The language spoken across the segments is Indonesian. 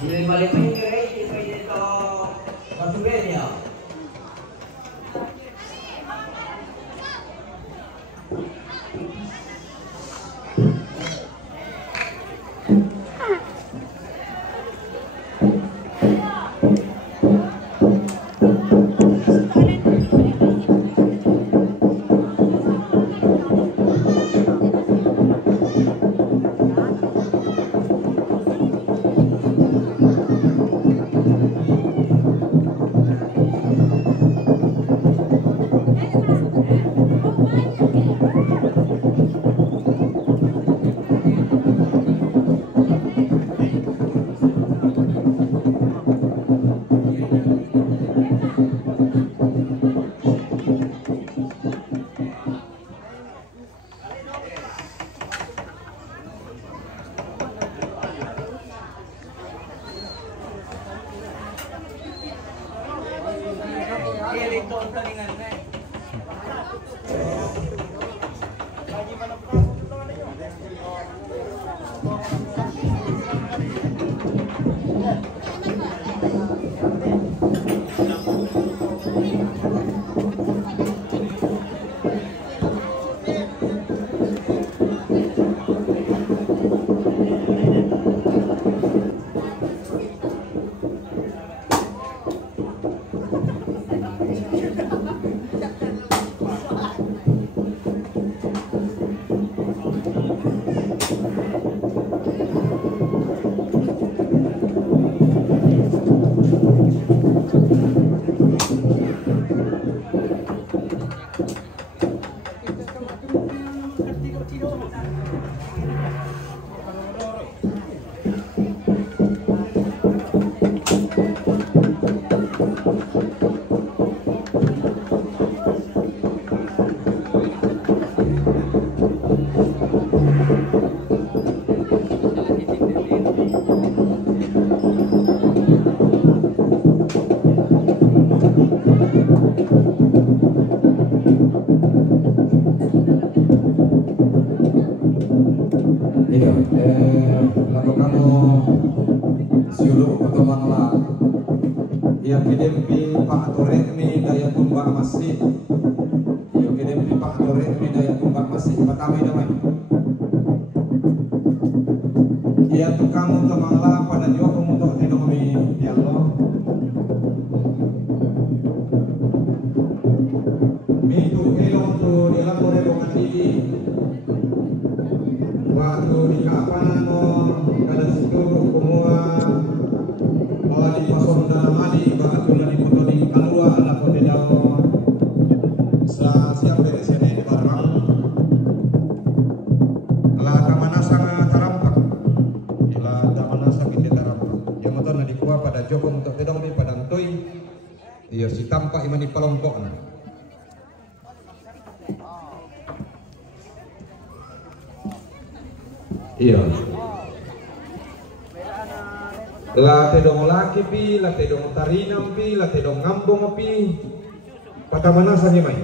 Yung balik pa yung rate, pwede ito masurin niya. Lalu kamu siuluk pertemuan lah yang kidempi Pak Torek mi daya tumbak masih yang kidempi Pak Torek mi daya tumbak masih pertama damai ya tu kamu temanglah pada jauh untuk ekonomi ya Allah mi tu elong tu dilapore dengan diri waktu di kapanan kada situ semua malah di pason dalam mali batu dari foto di kalua ada foto daun siap dari sini di barang lah kamana sangat tarampak lah kamana sakit tarampak yang motor na dikuah pada Joko untuk tedong di padang toy iya si tampak imani kelompok na iya la tedong laki pi, la tedong tarinam pi, la tedong ngambong pi patamana sani mai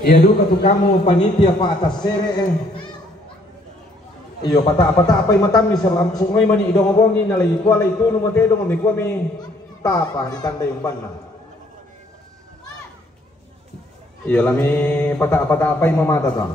iya dulu katu kamu panitia pak atas sere iyo pata apa yang matami sungai mani idong ngobongi nalai kuala itu numo tedong ami kuami tapa ditanda yung banna iya lami pata apa yang mamata to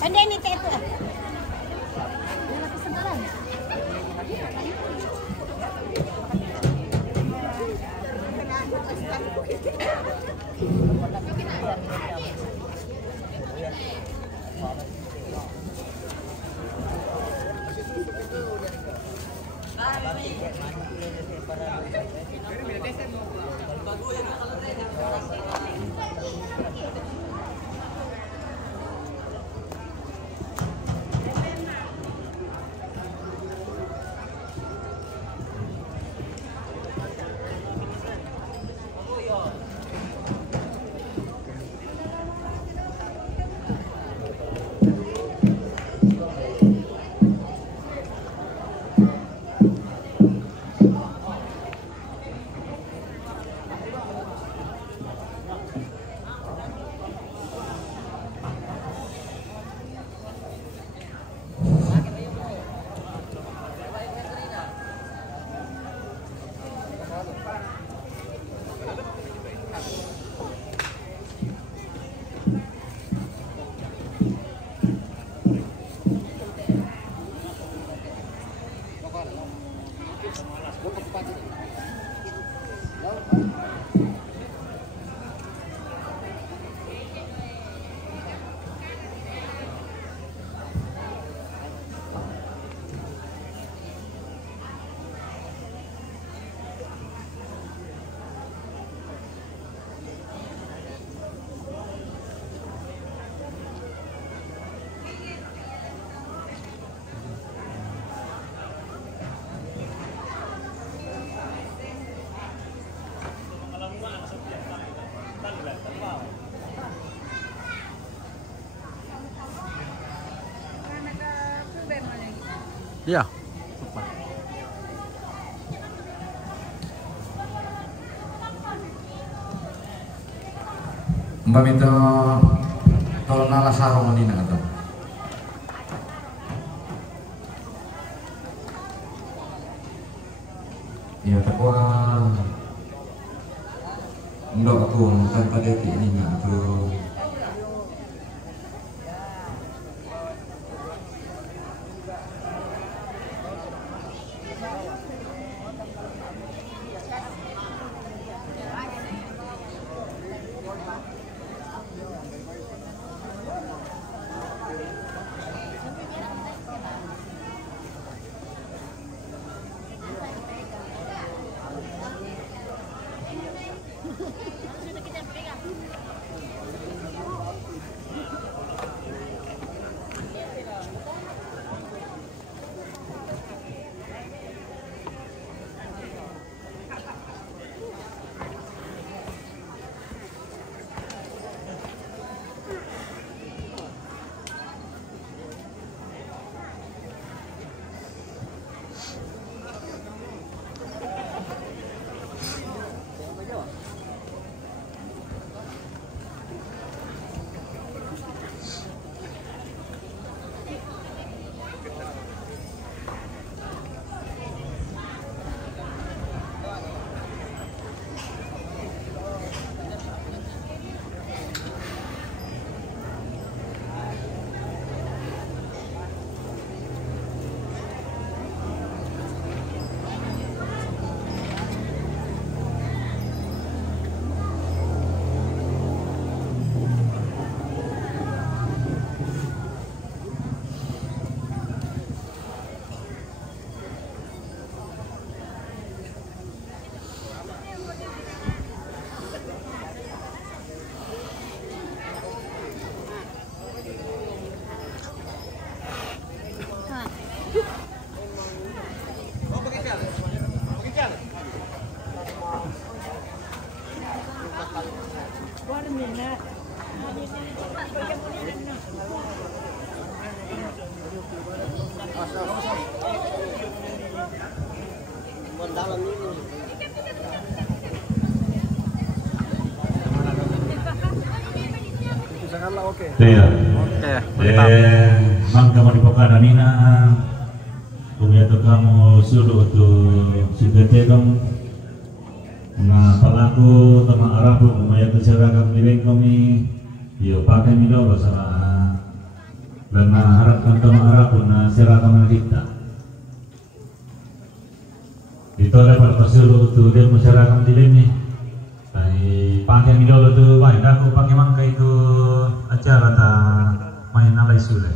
Anda ini tetu. Iya. Mbak minta tol nala sarong ini nak tahu. Ya takwa enggak aku tanpa deki ini nak tuh. Iya. Mantap. Mangga mau dipakai Nina. Kemudian kamu suruh untuk singkatnya kamu. Nah, pelaku teman Arabu kemudian seragam living kami. Yo pakai milo salah. Dan harapkan teman Arabu na seragam kita. Itu lepas pasulu untuk dia seragam living ni. Pakai milo tu, baik aku pakai mangga itu acara ta main alai sule.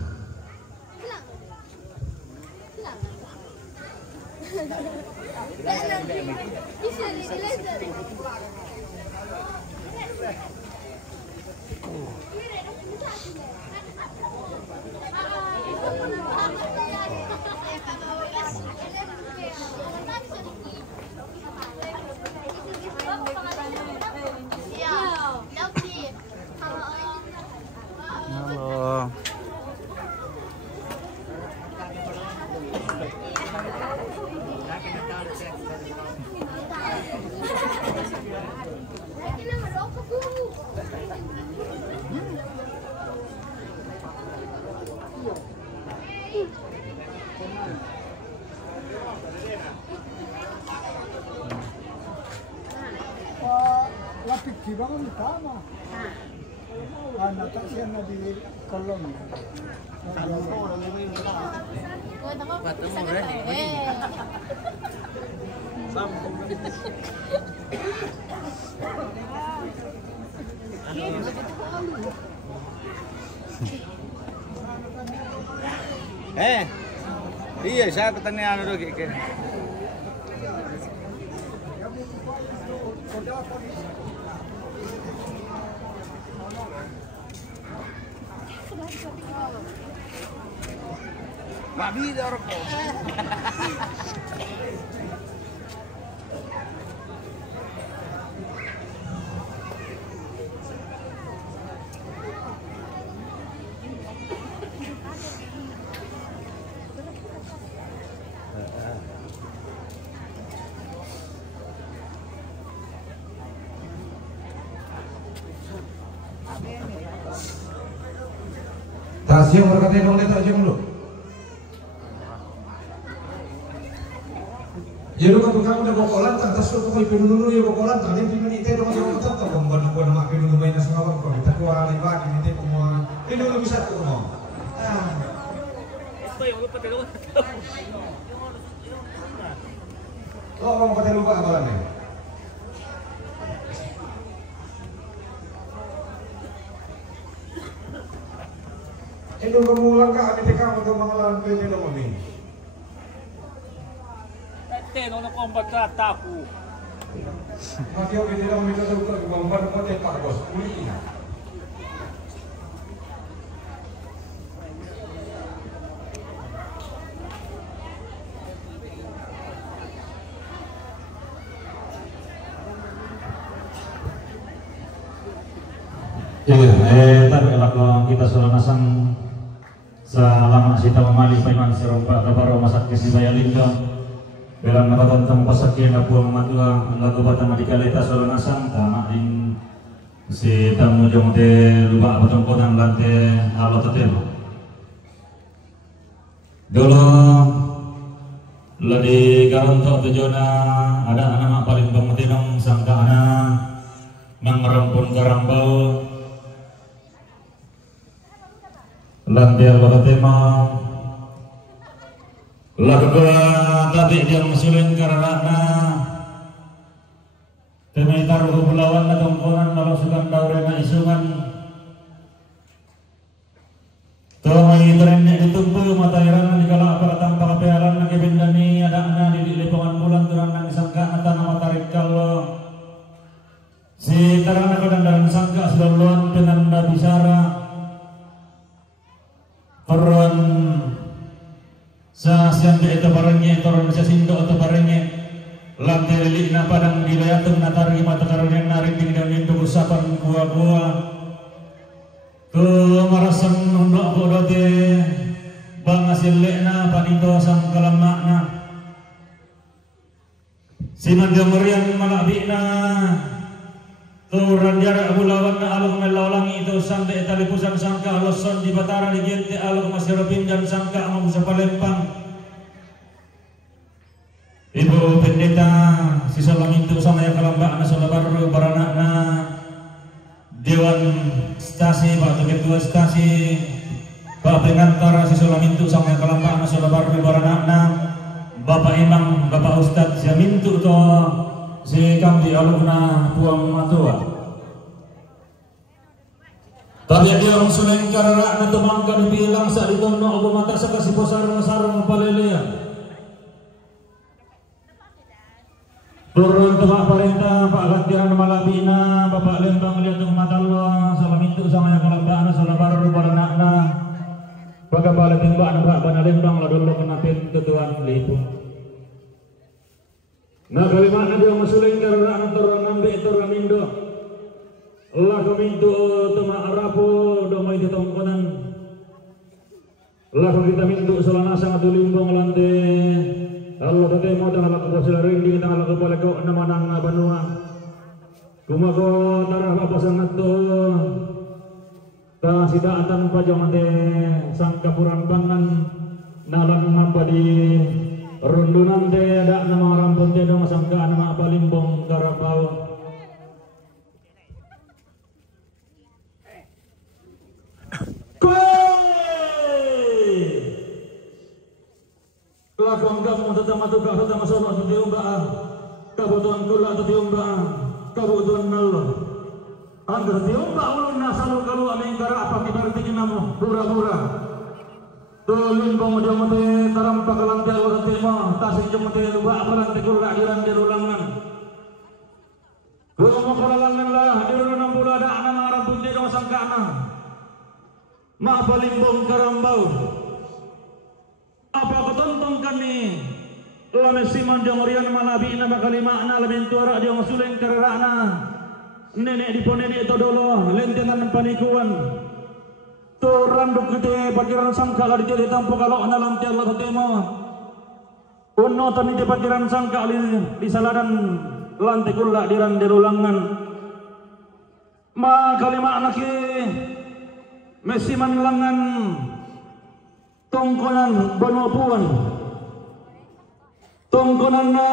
Halo. Lapik di bangun utama. Anak siya na di kolong. Iya, saya ketanya dulu kayak. Babi dah rokok. Tasya berkata dong letak jam dulu. Jadi kalau kamu udah bawa lantang, tas lu kau ikut dulu ya bawa lantang. Dia pilih itu dong yang kita tahu pembantu gua nama pilih dulu mainnya sama kau. Kita kuah lewat ini teh semua. Ini dulu bisa tuh mau. Oh, kamu kata lupa apa nih? Itu kamu langkah di kamu untuk mengelola kerja dong ini. Teno na kombat sa tapu. Mati ako hindi lang may natulog ko bang mo tay pagos ulitin. Tarik lakukan kita selanasang selama kita memali paiman serompak kabaro masak kesi Bayalingga. Dalam nakatan tang pasakyan na puang matua lagu batang adikalita solanasang tama in si tamu jomote lupa batang kodang lante alo tatelo. Dulu ladi karonto tujona ada nama paling pematinong sangka ana mangerampun karambau lante alo tatema. Lagu tadi dia musulin karena temai taruh belawan na tongkonan na sukan daure na isungan temai trennya ditumpu mata irana di kala para tampak kepealan na kebendani ada na di lipangan bulan turang nang sangka ata nama tarik kalau si tarana kadang sangka sebelum penanda bisara peron sa siang itu barangnya turun sa sindo atau barangnya lantai lilik na padang dilayatun na tari mata karunya narik dan itu usapan gua tu marasan undok bodote bang asilek na panito sang kalamak na siman jamurian malabik na tu ranjara bulawan na alok melaulangi itu sampai talipusan sangka aloson di batara di gente alok masirapin dan sangka amam sa Palembang. Ibu pendeta si Salamintu sama yang kalambak na Solabaru baranak na Dewan Stasi Pak Ketua Stasi Pak Pengantara si Salamintu sama yang kalambak na Solabaru baranak na Bapak Imam Bapak Ustadz si Mintu to si Kamdi alumna Puang Matua. Tapi dia orang suleng karena na tumangkan bilang sa itono obo mata sa kasi posarong palelea. Turun tebak perintah Pak Gantian Malabina Bapak Lembang lihat mata Allah salam itu sama yang kalambak na Solabaru baranakna bagaimana tembak na Bana Lembang la dulu kena pintu tuan lipu. Nah kalimat dia musuling karena turun nambe turun indo Allah kemintu tema arapo domai di tongkonan Allah kita mintu solanasa ngatu limbong lante Allah tete mo tanah laku posila ringging tanah laku pala kau namanang banua kumako tarah papasan nato ta sidaatan pajang ante sangkapuran pangan nalan napa di rundunan te ada nama rampun te dong sangka nama apa limbong karabau lakon kamu tetap matuka tetap masalah atau diumbaan kabutuhan kula atau diumbaan kabutuhan nalo anggar diumbaan ulun nasalu kalau aming kara apa kibartikin namo pura-pura tulin bang dia mati tarampak lantai Allah tema tasik jemati lupa apa lantai kula diran dirulangan kula mau kulalangan lah dirulangan pula ada nama rampun dia dong sangkana maaf limbong karambau apa ketontonkan ni lame siman jamurian malabi na makalimakna labing tuara dia masuleng kararana nenek di ponene itu dolo lentengan panikuan turan dukite pakiran sangka la di tampo kalau na lantai Allah tema uno tani di pakiran sangka di saladan lantai kula diran dirulangan ma kalimakna ki Messi manlangan tongkonan Bonopuan tongkonan na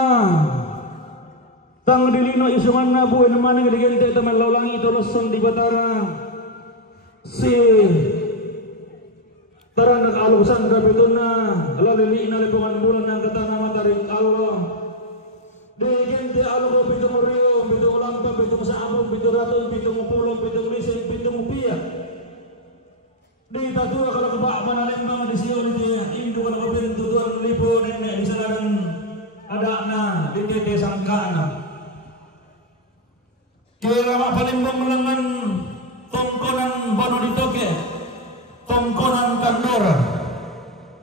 tang dilino isuman na buwan naman ng digente taman laulangi ito loson di Batara si tara nag-alusan kapito na lalili na lipungan bulan ng katana mataring Allah digente alo ko pitong rio pitong lampa pitong saabong pitong raton pitong pulong pitong lisin pitong upia di tatua kalau kebak manalembang di siyon di Indo kalau kepiring tutuan lipo nenek di sanaran ada na di tete sangkana kira mak palembang melengan tongkonan Bono di Toke tongkonan Kandora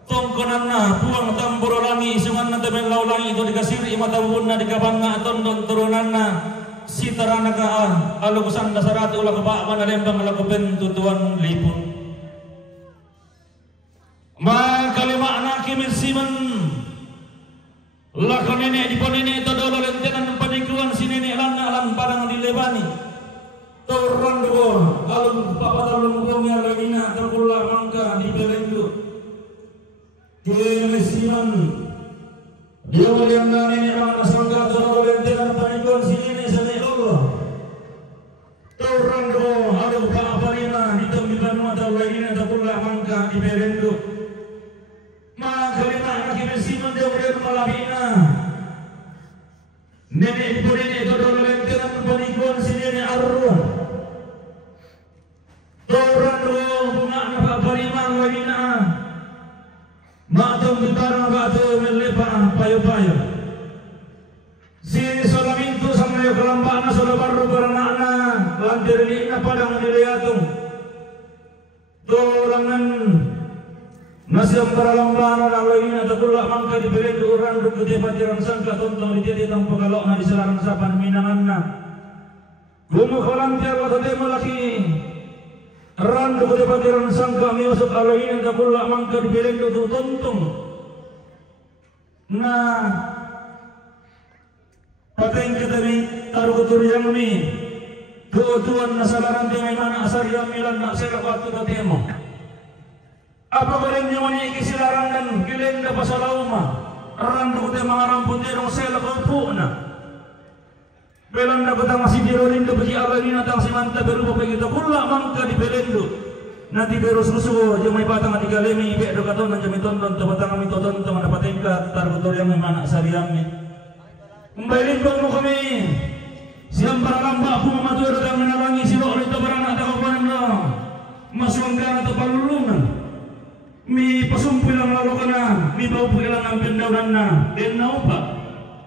tongkonan na puang tamburo langi sungan na temen laulangi itu dikasiri mata wuna dikabanga tondon turunan na sitarana ka alukusan dasarati ulah kebak manalembang lakupen tutuan lipun Makalima anak kimisiman laka nenek di ponene itu dolo lentenan panikuan si nenek lana alam padang dilebani turun dua alun papa talun gongnya lagina terpulang mangka di belendu kimisiman dia walian nenek lana sangka dolo lentenan panikuan si nenek sene Allah turun dua alun papa lina di tembilan mata lagina terpulang mangka di belendu Makalima anak kimisiman dia walian malabina nenek di ponene itu dolo lentenan panikuan si nenek arwah Torang bunga na parimang wagina matong bitarang bato melepa payo-payo si solaminto sa mayo kalambana sa labarro karanana lantirili na padang niliyatong torangan nasyang karalambana na wagina tatulak mangka di belendu orang rukute patiran sangka tontong di tititang pagalok na di selarang sapan minangan na gumukalantiar watade malaki Randu ko dapat diran sangka miusap alayin ang kapula mangka di beleng do tontong na pateng katabi taruh kuturiang mi tuan na salaran di may mana asar yang milan na sila waktu tatemo apa karen nyo mani ikisilaran dan kilen da pasalauma randu ko tayo mga rampun dirong sila kaupo na Belan dapat masih dironin do bagi alayin atang si manta beru pa kita kula mangka di belendo nanti beru susu je may batang ati galemi be do katon nan jami tonton to batang kami tonton to madapaten ka tar motor yang mana sariami umbailin mo kami siang paralamba aku mamatur dan menawangi silo ito barana ta kapano masunggan to palulungan mi pasumpilang lalo kana mi paupilang ang pendaunan na den naupa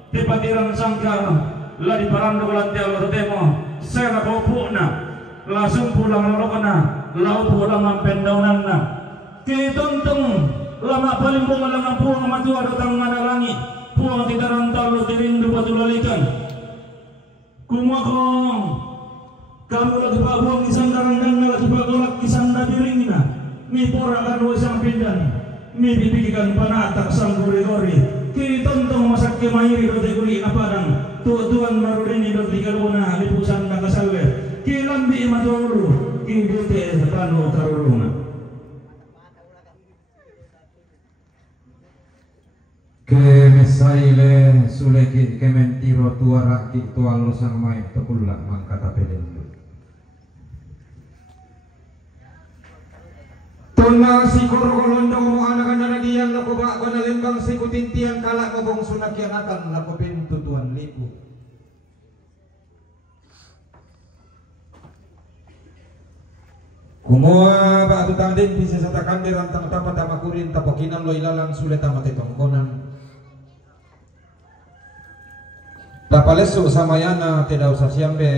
te patiran sangka la di parando kalante Allah temo saya kaupo na langsung pulang lalo na lau pulang ang pendaunan na kitontong lama palimbong lang ang puang matua datang manalangi puang titaran talo tirindu patulalikan kumakong kamu lagi pabuang isang karandang na lagi pagolak isang nabiring na mi pora kanu isang pindan mi bibigikan panatak sang guri-guri kitontong masak kemayiri rote guri na padang tuan marudini do tigaluna lipusan na kasalwe kilambi maturu kibute pano karulunga ke mesaile suleki ke mentiro tuara ki tualo sang mai tekulak mangkata pelendo tona si korolondong mo anak-anak yang lako ba panalimbang si kutintian kalak mo bong sunakyanatan lako pintu tuan lipu kumua ba atu tanding bisa satakan di rantang tapat tamakurin tapakinan lo ilalang sulit tamat tongkonan tapalesu samayana tidak usah siambe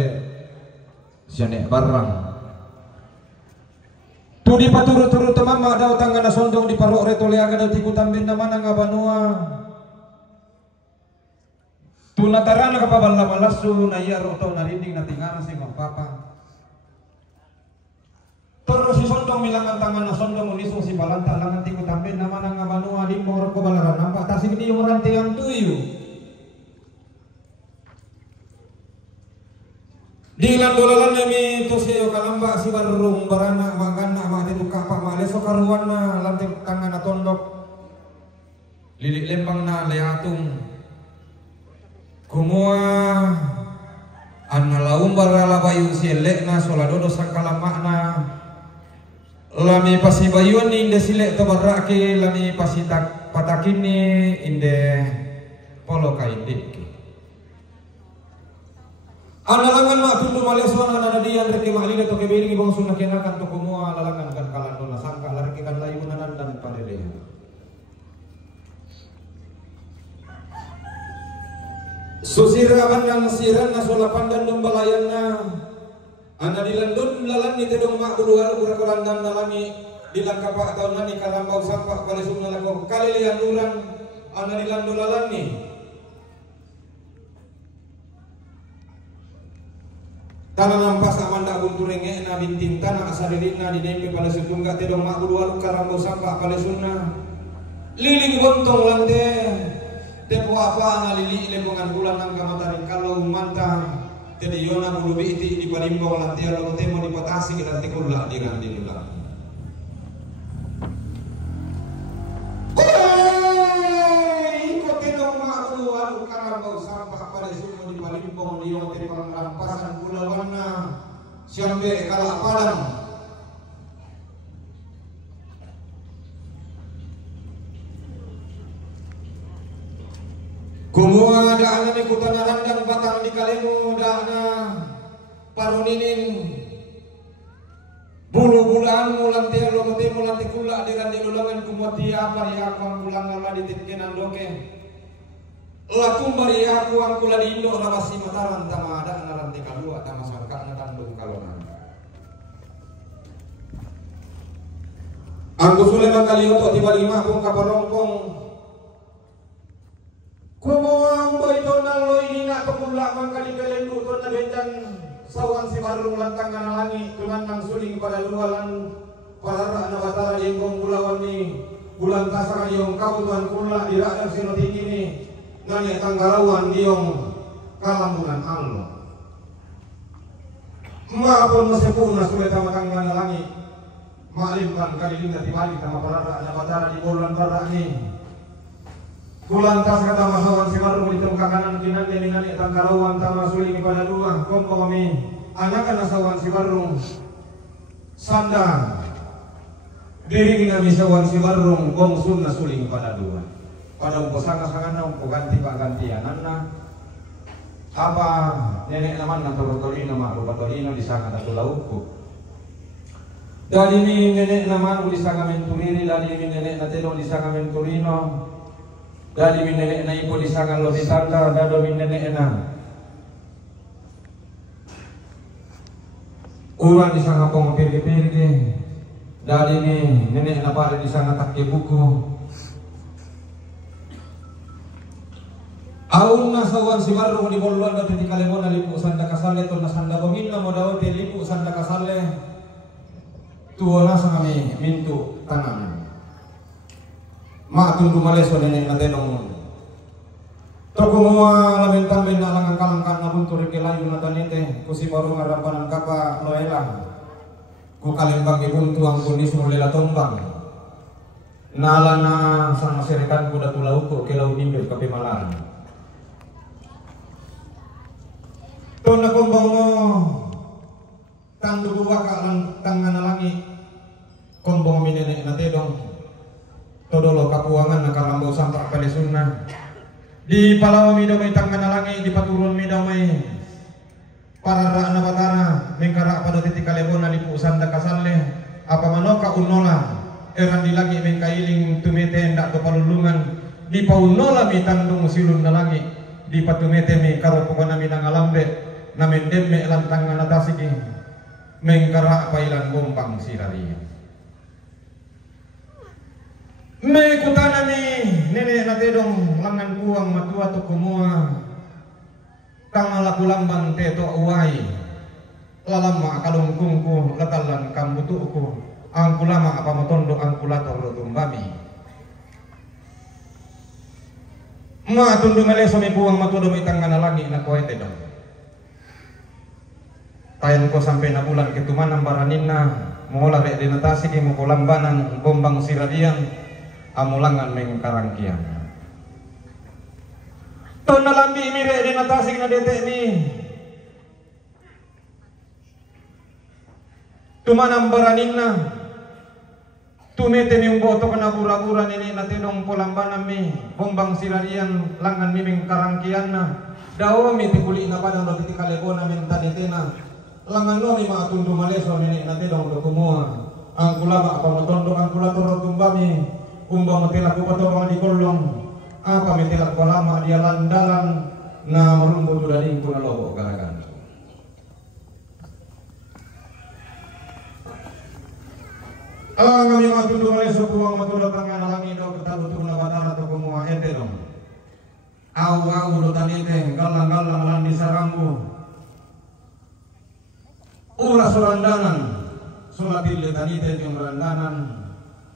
siane barang tu di paturu-turu temama daw tangga na sondong di paro retoleaga daw tikutan benda mana nga banua tu natarana kapabala malasu na iya roto na rinding na tingara sing papa terus si sondong milangan tangan na sondong uniso si balanta langan tikutan benda mana nga banua di mor ko balaran nampak tasik di orang tiang tuyu di landolalan mi to seo kalamba si barung barana magana ma karuana lantai tangan na tondok lilik lempang na leatung kumua anna laum barala bayu silek na soladodo sakala makna lami pasibayuan ni inde silek tabarake lami pasitak patakini inde polo kaindiki analangan mak tundu maleswan ana dian reki malile to kebiri bang sunna kenakan to kumua lalangan kan kalan dona sangka lareki kan layu nanan dan padele susiraban yang siran na solapan dan dombalayan na ana dilandun lalan ni tedong mak kudual kurakulan dan nalangi dilangkapa atau nani kalambau sampak kali sunna lako kali lian urang ana dilandun lalan ni tanah nampas amanda bunturenge na binting tanah asaririna dinempe pada setungga tedong mak kudual kalambau sampak kali sunna liling bontong lante tepo apa ngalili lembangan bulan nang kamatari kalau mantang jadi yona bulu biti di palimbau lantia lo temo di patasi kita tikulah di randilula ikut tedong mak kudual kalambau sampak pada semua di palimbau liong tepang rampasan kulawana siambe kalak padang kumua dana mikutan randang batang di kalemu dana paruninin bulu-bulan mulang tia lo mati mulang tikula di randi lulangan kumua tia pari aku angkulang ngala di titkenan doke lakum bari aku angkula di indo rawasi mataran tama ada na ranti kalua tama sangka na tandung kalonan angku suleman kalioto tiba lima pung kaparongpong kumuang boy to na loy hina pagula mangkali kalendu to na bendan sawan si barung lantang na langi tunan nang suling pada lualan para na batara yang kong bulawan ni bulan tasang yung kabutuan kula diradang sino tinggi ni nanya tanggarawan diong kalambunan Allah maapun masepun na sulit matang na langi maalimkan kali lina tibalik tama para na batara di bulan para ni kulantas kata masawan si baru di tempat kanan kinan dari nani tangkarawan tama suling pada dua kompo kami anak nasawan si baru sanda diri kami sawan si baru bongsun na suling pada dua pada umpo sangat-sangat na umpo ganti pak gantian nana apa nenek naman na torotolino mak rubatolino di sangat atau lauku dari ini nenek naman di sangat menturiri dari ini nenek na telo di sangat menturino dari nenek na ipo di sangat lo di tanda dado nenek na urang di sangat pong pirgi-pirgi dari ini nenek na pada di sangat takki buku aun nasawan si baru di boluan dati di kalemona lipu sanda kasale to nasanda bangin na modaw te lipu sanda kasale tuwa na sa kami mintu tanan maatun dumaleso nenek na tenong toko mua lamentang ben alangan kalangkan na buntur ke layu na tanite kusi baru ngarapan kapa loelang ku kalimbang ibuntu ang kunis mulela tombang nala na sang masirikan ku datulau ko kilau nimbil kape malan to na kumbang mo tang duwa ka tangan langi kumbang mi nenek na tedong todolo kapuangan na kalambau sampak pada sunnah di palawa midamay tangan nalangi di paturun midamay para na batara mengkarak pada titik kalebon na lipu sanda kasalle apa manoka unola eran dilagi mengkailing tumete hendak kepalulungan di paunola mi tandung silun nalangi di patumete mi karo pokona mi nangalambe na mendemme lantangan atasiki mengkarak pailan gompang sirari me kutana mi nenek na tedong langan kuang matua to kumua tangala kulambang teto uwai lalama kalungkungku latalan kambutuku ang kulama apa motondo ang kulator tumbami ma tundu meleso mi kuang matua do mi tangana langi na koe tedong tayan ko sampai na bulan ketumanang baranina mola rek dinatasi ki mo lambanan bombang siradian amulangan meng karangkian ton nalambi mi rek dinatasi na detek ni tumanang baranina tumete mi boto kana bura-bura nini natinong polambanan mi bombang siradian langan mi meng karangkian na dawa mi tikuli na padang do tikalebona min tanitena langan no mi matundu maleso nini natinong do kumua ang kulama apa motondo ang kulator tumbami umba matela ko patoro di kolong apa mi telak lama dia landalan na marumbo tudaling kuna lobo galagan kami matundu maleso kuang matula tangan alangi do ketalu tuna batara to kumua ente dong au do tanite galang-galang lan di sarambu ura sorandanan sulatil tanite yang berandanan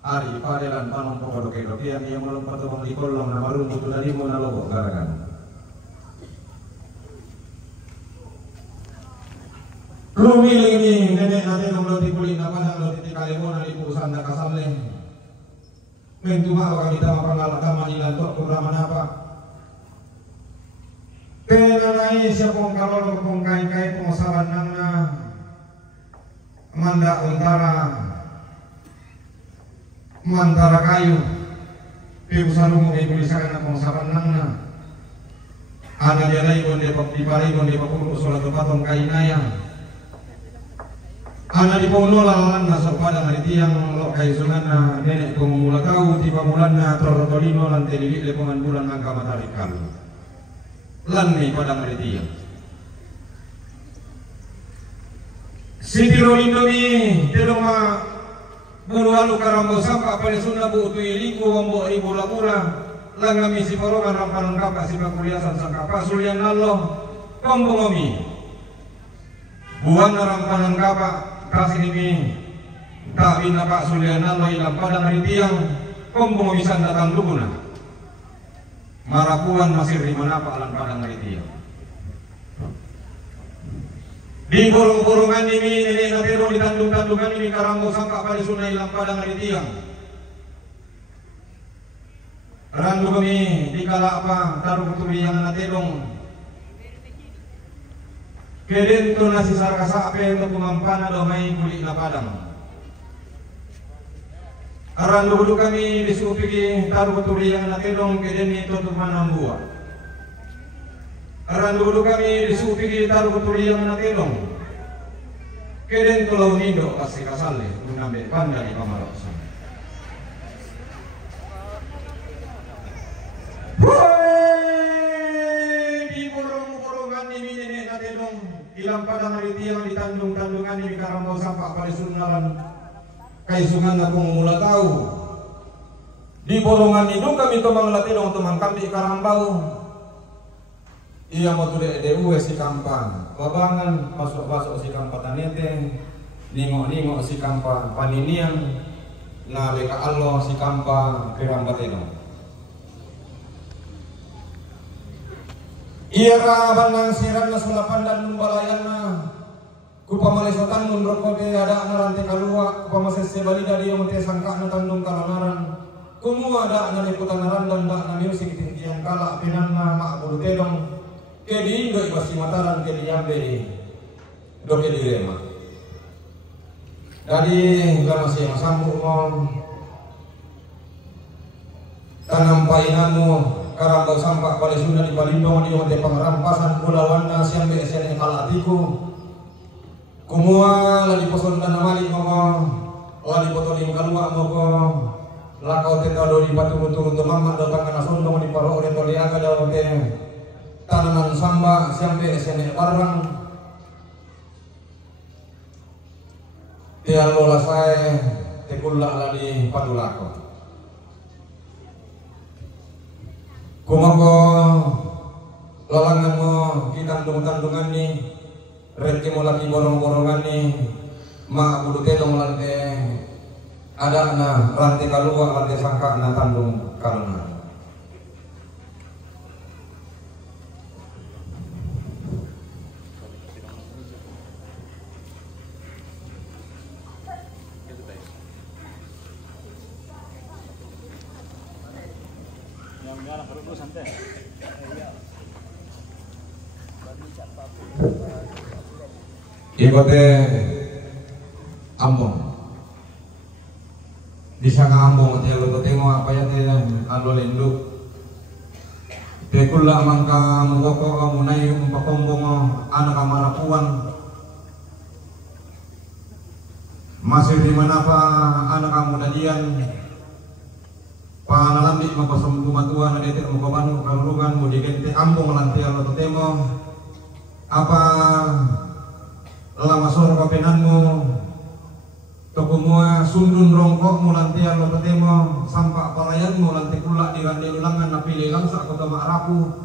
ari padelan panon pokok doke-dokean yang belum pertemuan di kolong na marumbu tudalimu na lobo garagan lumili ini nenek nanti nomor di kulit apa dan lo titik kalimona di urusan dah kasaleng mentuma kami kita mapanggalak manilan tok kurang apa kenanai siapa kalau kong kai pengosaran nangna manda mantara kayu piusan umum ibu lisakan pengosaran nangna ana dia naik bonde di pari bonde papuru solat patong kainaya ana di pauno lalan nasab pada hari tiang lo kai sunana nenek ko mula tahu tiba bulanna torotolino lan telili lepongan bulan angka matahari kami lan ni pada hari tiang Siti Rolindo mi teloma bulu alu karambo sampa pada sunna bu tu iliku wambo ribu labura langami si porongan rampalan kapa si pakuliasan sangkapa sulian Allah kombo ngomi buang rampalan kapa kasih ini tak bina pak sulian Allah ilam padang hari tiang kombo ngomi sanda datang luguna marapuan masih rimana pak alam padang hari tiang di borong-borongan ini nenek natero di tandung-tandungan ini karambo sangka pada sunai ilam padang hari tiang randu kami di kala apa taruh kuturi yang naterong keden to nasi sarkasa ape untuk kumampana do mai kulit na padang randu kudu kami disupiki taruh kuturi yang naterong keden itu untuk manambua aran dulu kami disupiki taruh kuturi yang naterong keden tulau nindo kasih kasale mengambil pandai pamaroksa di borong-borongan ini nenek naterong ilang padang hari tiang di tandung-tandungan ini karambo sampak pada sunalan kaisungan akong mula tahu di borongan itu kami tomang naterong tomang kambi karambau iya mau tuh DU si kampan, babangan masuk si kampan tanete, ningok si kampan paninian, na leka Allah si kampan pirambateno. Iya raban siran na sulapan dan numbalayan na, kupamalisotan nunroko de ada narante kalua, kupamasese balida dia mute sangka na tandung kalanaran, kumua ada na liputan naran dan dak na musik tinggian kala pinan na makbul tedong. Kedi indo ibasi mataran kedi yamberi do kedi rema dari lama siya masambuk mo tanam painanmu karambau sampak balik sunda di Palindong di onte pangerampasan pulauan na siyang beesen yang kalatiku kumua lali poson tanah malik mo lali potoling kalua mo ko lakau tetado di paturun-turun tumama datang na sondong di paro ore toliaga dalam te tanaman samba sampai esene barang tiang lola saya tekulla ladi padulako kumako lalangan mo kitandung-tandungan ni reki mo lagi borong-borongan ni ma bulu telong lante ada na rantai kalua rantai sangka na tandung karena Ikote ambong bisa nga ambong at yalo to tengo apa ya te alo linduk te kula mangka mugoko munay umpakombong anak kamarapuan masih di mana pa anak kamu dadian panalambik mapasam kumatuan na dete mukabanu kalurungan mo digente ambong lanti alo to temo apa lamasor kapenanmu tokumua sundun rongkok mulanti alo tetemo sampak parayanmu lanti kula di rande ulangan napili langsa kota ma'rapu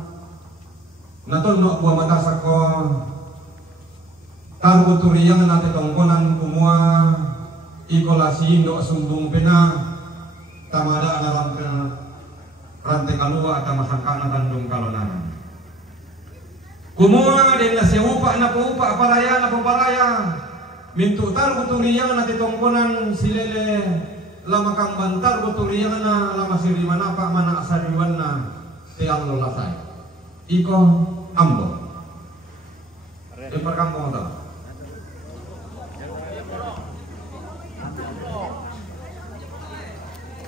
naton no buah mata sako taru turiyang nate tongkonan kumua ikolasi indo sumbung pena tamada anaram rantai kalua atau masangkana tandung kalonan kumua den na sewupa na paupa paraya mintu tar buturiyan na titongkonan silele lamakang bantar buturiyan na lamasiri manapa mana asariwan na tiang lolasay iko ambo perkampung ta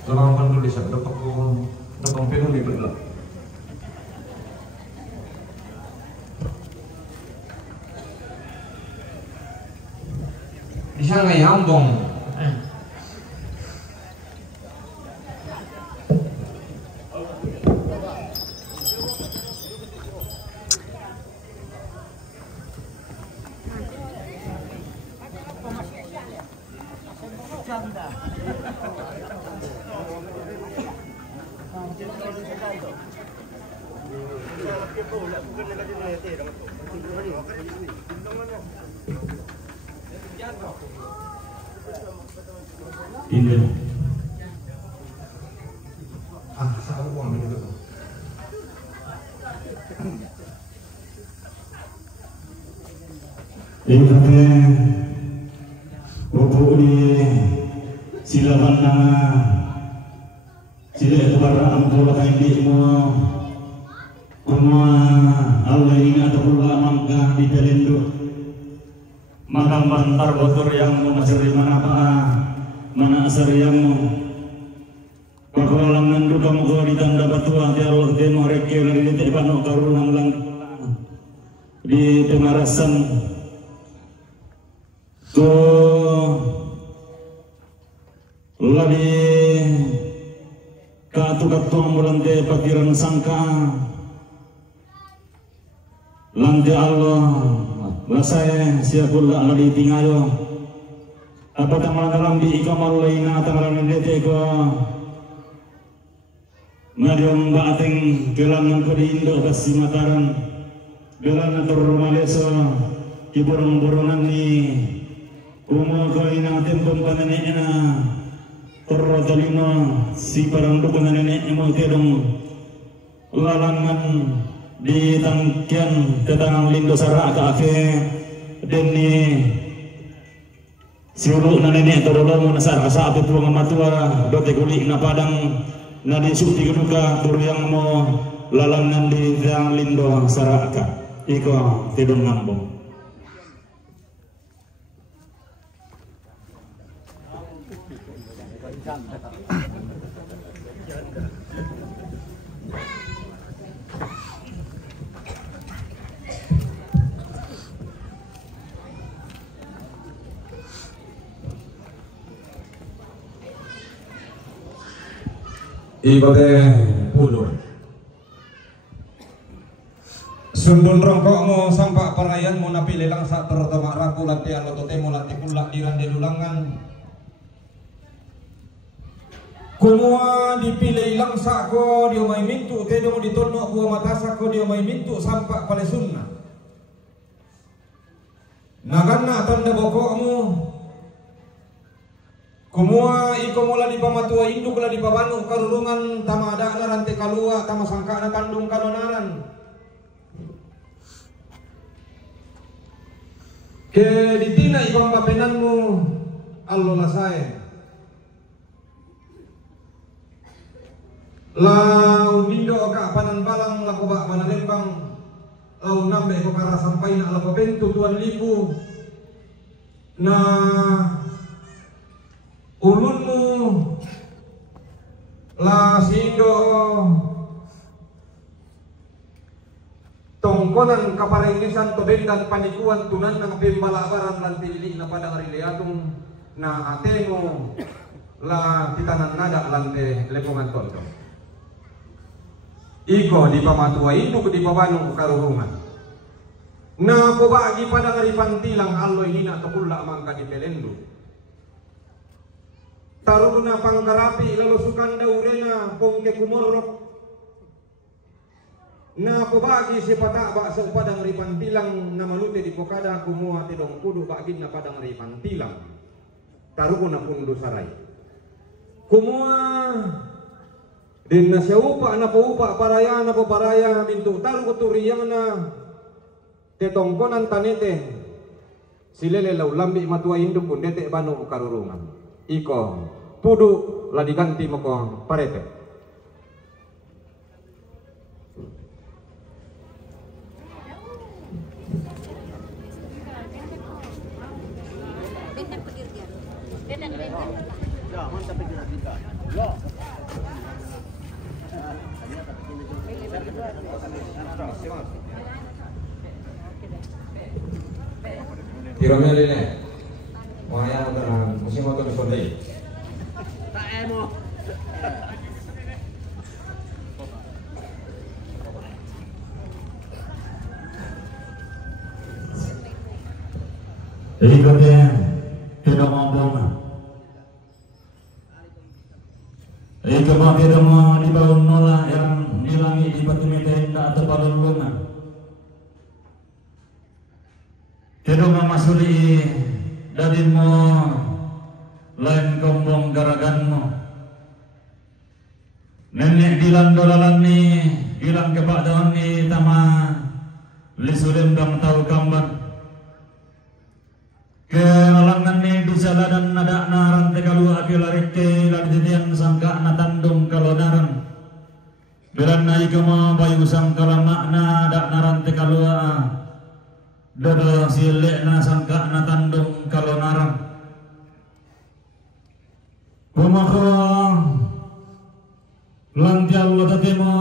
Lamang penulis ada dokong penulis betul. Bisa nggak ambong? Indah. Saya uang itu. Ini katanya buku di silaban na sila itu para ampulah kain di semua kuma Allah ini ada pula mangga di pelendo makam bantar botor yang masih di mana mana asar yang pakawalang nandu kamu kau ditanda batuan di Allah di mereka dari di panok karunang lang di pemarasan to lagi katu-katu mulante pakiran sangka lantai Allah basai siapula lagi tinggal apa tamaran di ikamal laina tamaran dete ko ngadiom bateng kelangan ko di Indo kasi Mataram belan tur Malaysia iburong-burongan ni umukoy natin pampanane na turro talino si parang dukunan nenek mo tidong lalangan di tangkian ketangang lindo sara ka afe den ni siulu na nenek torolo mo nasar asa ape puang matua dote kuli na padang na di suti keduka turyang mo lalangan di tang lindo sara ka iko tidong ngambong. Ikote pulur sundun rongkokmu sampak parayanmu napili lang sa terutama raku lanti alototemu lanti kulak diran dilulangan kumua dipilih lang sa ko dia may mintu tedo mo ditonok kuwa matasa ko dia may mintu sampak pale sunna naganna tanda bokokmu kumua iko mula di pamatua induk la di pabanu karurungan tama ada na rante kalua tama sangka na tandung kanonaran ke ditina iko papenanmu allo lasae lau nindo ka panan balang la ko ba manalembang lau nambe ko kara sampai na la ko bentu tuan lipu na ulunmu la sindo tongkonan kaparengisan to bendan panikuan tunan ng pimbalabaran lan pilili na pada arileatong na atemo la titanan nada lan lepungan tonto iko di pamatuwa induk di pabanong karurungan na kubagi pada ngaripan tilang alloy hina tokulla mangka di pelendu taruna pangkarapi lalu sukan daurena pongke kumorok na kubagi si patak sa padang ngaripan tilang na malute di pokada kumua tidong kudu bagi na padang ngaripan tilang taruna pundu saray kumua din na siya upa na paupa paraya na po paraya mintu taru kuturiyang na tetongkonan tanete silele law lambi matua induk kundete bano karurungan iko pudu la diganti mo ko parete Tiromeli waya motoran musim motor sondai tak emo jadi katanya tidak mampu kemah tidak mau dibangun nola yang nilangi di batu meterin atau balon lunga tidak memasuli dadimu lain kombong garaganmu nenek bilang dolalan ni bilang kepada ni tama lisulim dam tahu kamban kelangan ni disala dan nada naran tekalu akilarike laditian sangka natandung kalau naran bilan naik kema bayu sangkala makna dak naran tekalu dada silek na sangka natandung kalau naran kumako lantial latatemo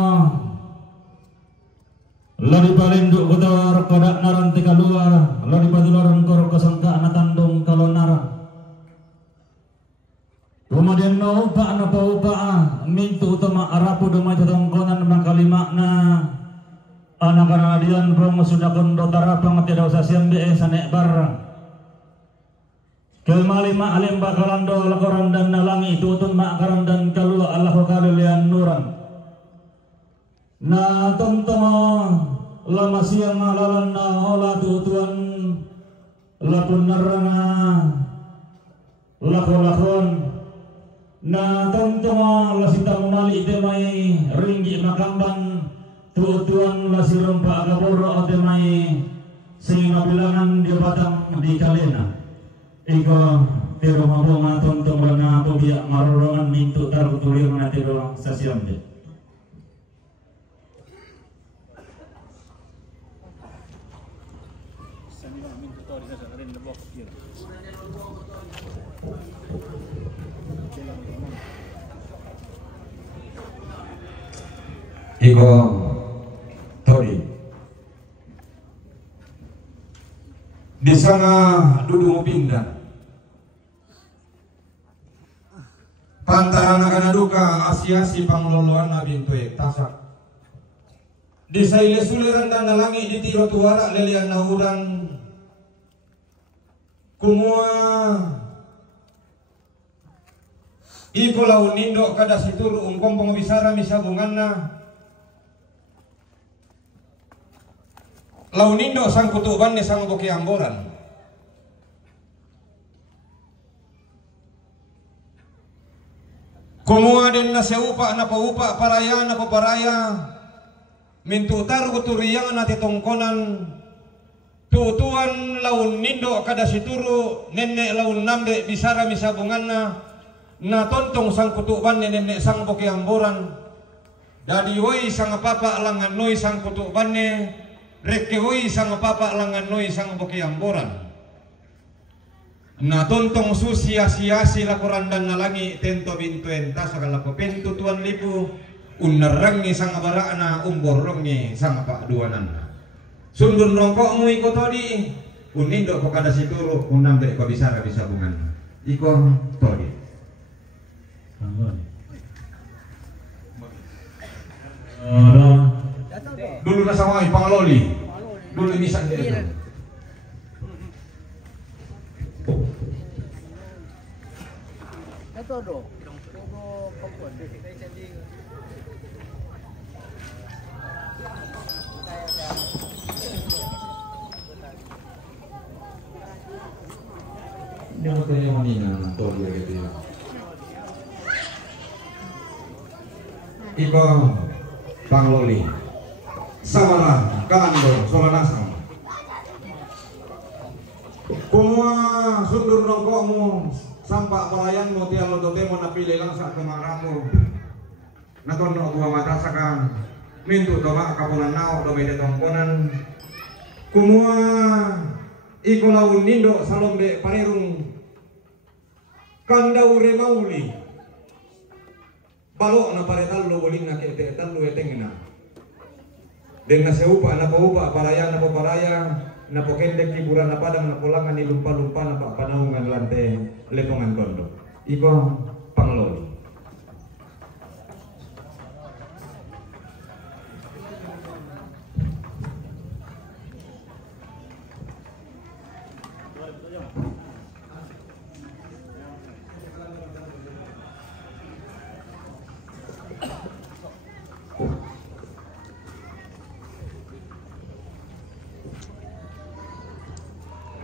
lari palinduk kotor kodak naran tika luar lari padularan korok kesangka natandung kalau naran kemudian no upa na paupa mintu utama arapu dumay tatongkonan ng kalimakna anak kanadian promo sudah kondo tarapang tidak usah siambe sanek barang kemalima alim bakalando lakoran dan nalangi tutun makaran dan kalua Allah kalilian nuran na tontomo lama siang malalan na ola tutuan lakon narana lakon na tontomo lasitang mali temay ringgi makambang tutuan lasirompa agaboro temay sehingga bilangan di batang di kalena iko tiro mabunga tontomo na pobiak marorongan mintu tarutulir na tiro sa siyamde iko tori di sana duduk pindah pantaran akan duka asiasi pangloloan nabi tuek tasak di saile suliran dan nalangi di tiro tuara lelian nahudan kumua iko lau nindo kada situru ungkom pengobisara misabunganna lau nindo sang kutuban ni sang boki amboran kumua den na seupa na paupa paraya na paparaya mintu taru kuturiang na titongkonan tuan laun nindo kada situru nenek laun nambe bisara misabunganna na tontong sang kutuban nenek sang boki amboran dadi woi sang papa langan noi sang kutubanne reke woi sang papa langan noi sang boki amboran na tontong susia-siasi laporan dan nalangi tento bintu enta sagala ko pentu tuan lipu unarangi sang abarakna umborrongi sang pak duanan sundun rongkokmu iko todi unindo ko kada situru unambe ko bisa bungan iko todi dulu nasawai pangaloli dulu bisa itu todo ini materi yang mana tol gitu ya. Iko pangloli, sawara kalando solanasam. Kumua sundur rongkokmu sampak pelayanmu tiang lodotemu napilih langsak kemaramu. Natono gua mata sakang mintu doa kapunan nao do beda tongkonan. Kumua iko laun nindo salom de parerung kandau remauli balok na paretallo boling na kete tallo etengna den na seupa na paupa paraya na paparaya na pokendek hiburan na padang na pulangan ni lumpa-lumpa na panaungan lante letongan kondo iko pangloli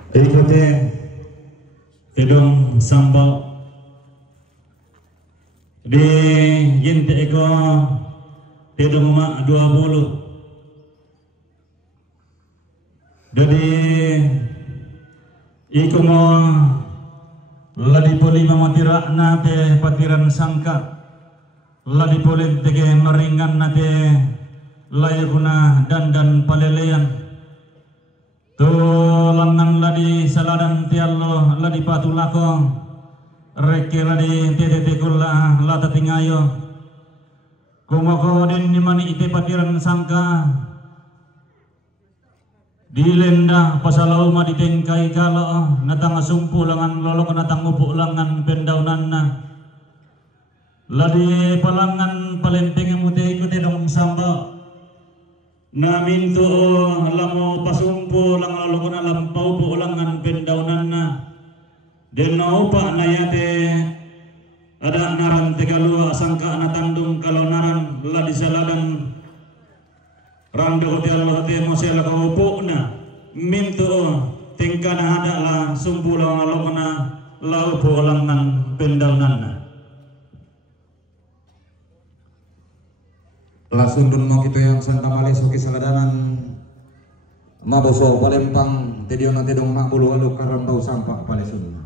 Ikuti hidung sambal di jinti eko hidung mak 20 jadi iku mau ladi poli mamatira nate patiran sangka ladi poli tege meringan nate layakuna dan palelean tulangan ladi saladan tiallo ladi patulako reke ladi tete kula lata tingayo kumoko den nimani ite patiran sangka dilenda pasalau ma ditengkai kalo natang sumpu langan lolok natang upuk langan pendaunanna ladi palangan palenteng mute ikuti dong samba na mintu lamo pasumpu lang lalo na lampau po langan pendaunan na den naupa na yate ada naran tegalua sangka na tandung kalau naran ladi saladan rando hotel hotel mosel ka upo na mintu tingka na ada la sumpu lang lalo na lau po langan pendaunan na Lasundun mau kita yang Santa Mali soki saladanan maboso palempang tedio nanti dong mak bulu alu karambau sampah palesun.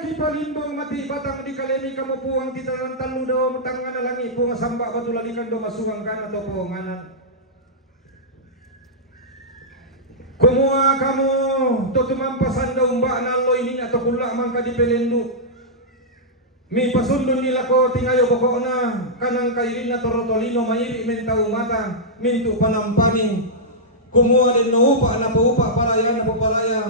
Kita limbang mati batang di kaleni kamu puang kita lantan ludo metang ngana langi puang sambak batu lalikan do masuang kan atau puanganan. Kumua kamu tutu mampasan do mbak nalo ini atau kulak mangka di pelendu. Mi pasundun nila ko tingayo pokokna kanang kairina torotolino mairi mentau mata mintu panampani kumua den noupa na paupa paraya na popalaya